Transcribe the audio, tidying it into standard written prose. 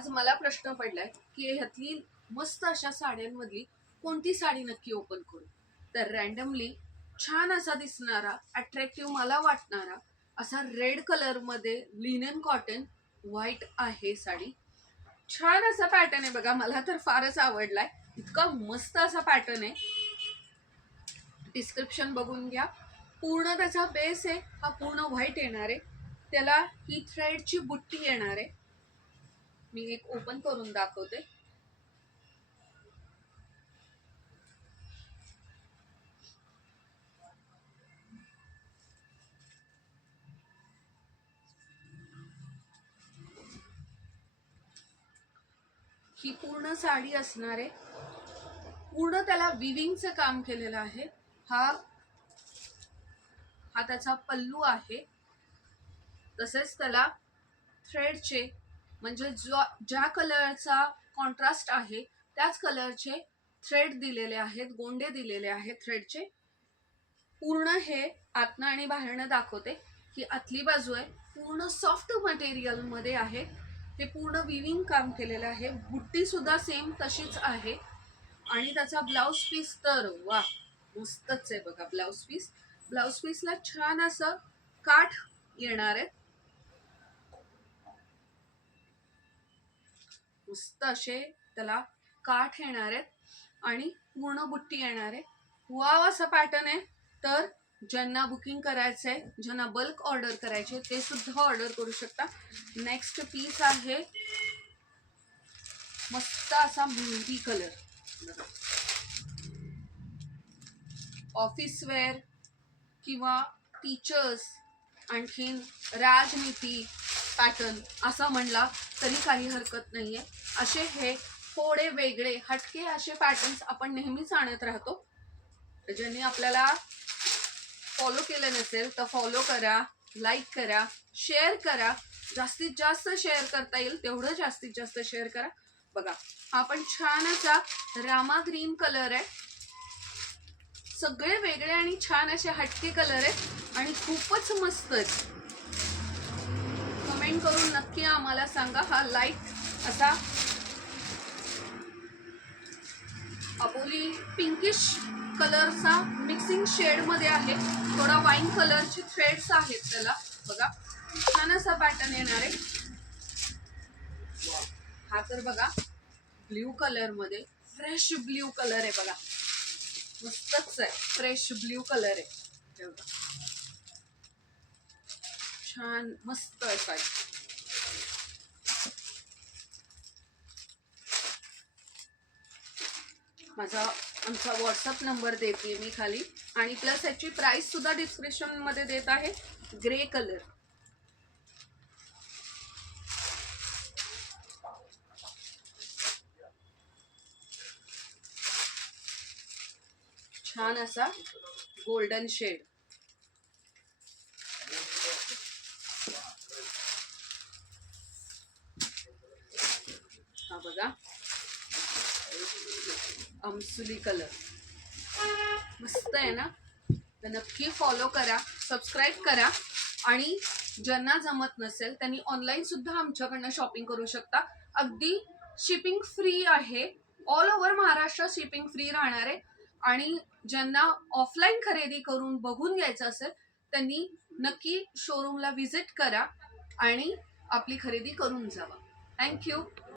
आज मला प्रश्न पडलाय की ह्यातली मस्त अशा साड्यांमधली कोणती साडी नक्की ओपन करू. तर रॅन्डमली छान असा दिसणारा अट्रॅक्टिव्ह मला वाटणारा असा रेड कलर मध्ये लिनन कॉटन व्हाईट आहे साडी. छान असा पॅटर्न आहे बघा, मला तर फारच आवडलाय. इतका मस्त असा पॅटर्न आहे. डिस्क्रिप्शन बघून घ्या. पूर्ण त्याचा बेस आहे हा पूर्ण व्हाईट येणार आहे, त्याला ही थ्रेडची बुट्टी येणार आहे. मी एक ओपन करून दाखवते. ही पूर्ण साडी असणार आहे. पूर्ण त्याला विविंगचं काम केलेलं आहे. हा त्याचा पल्लू आहे. तसेच त्याला थ्रेडचे म्हणजे ज्या कलरचा कॉन्ट्रास्ट आहे त्याच कलरचे थ्रेड दिलेले आहेत, गोंडे दिलेले आहेत थ्रेडचे. पूर्ण हे आतनं आणि बाहेरनं दाखवते. ही आतली बाजू आहे, पूर्ण सॉफ्ट मटेरियल मध्ये आहे. हे पूर्ण विविंग काम केलेलं आहे. बुट्टी सुद्धा सेम तशीच आहे. आणि त्याचा ब्लाउज पीस तर वा मस्तच आहे बघा. ब्लाउज पीसला छान असं काठ येणार आहे. मस्त असे त्याला काठ येणार आहेत आणि पूर्ण बुट्टी येणार आहे. वाव असा पॅटर्न आहे. तर ज्यांना बुकिंग करायचंय, ज्यांना बल्क ऑर्डर करायचे ते सुद्धा ऑर्डर करू शकता. नेक्स्ट पीस आहे मस्त असा मेहंदी कलर. ऑफिस वेअर किंवा टीचर्स, आणखीन राजनीती पॅटर्न असं म्हणला तरी काही हरकत नाहीये. असे हे थोडे वेगळे हटके असे पॅटर्न्स आपण नेहमीच आणत राहतो. ज्यांनी आपल्याला फॉलो केलं नसेल तर फॉलो करा, लाईक करा, शेअर करा. जास्तीत जास्त शेअर करता येईल तेवढं जास्तीत जास्त शेअर करा. बघा हा पण छान असा रामा ग्रीन कलर आहे. सगळे वेगळे आणि छान असे हटके कलर आहेत आणि खूपच मस्त आहेत. कमेंट करून नक्की आम्हाला सांगा. हा लाईट असा अबोली पिंकिश कलरचा मिक्सिंग शेड मध्ये आहे. थोडा वाईन कलरचे थ्रेड्स आहेत त्याला. बघा छान असा पॅटर्न येणार आहे. हा तर बघा ब्ल्यू कलर मध्ये फ्रेश ब्ल्यू कलर आहे बघा. मस्तच आहे, फ्रेश ब्ल्यू कलर आहे. छान मस्त असा आहे. आमचा व्हॉट्सअप नंबर देते मी खाली, आणि प्लस याची प्राइस सुद्धा डिस्क्रिप्शन मध्ये देत आहे. ग्रे कलर छान असा गोल्डन शेड. हा बघा अमसुली कलर मस्त आहे ना. तर नक्की फॉलो करा, सबस्क्राईब करा. आणि ज्यांना जमत नसेल त्यांनी ऑनलाईन सुद्धा आमच्याकडनं शॉपिंग करू शकता. अगदी शिपिंग फ्री आहे. All over Maharashtra shipping free राहणार आहे. आणि ज्यांना ऑफलाईन खरेदी करून बघून घ्यायचं असेल त्यांनी नक्की शोरूमला व्हिजिट करा आणि आपली खरेदी करून जावा. थँक्यू.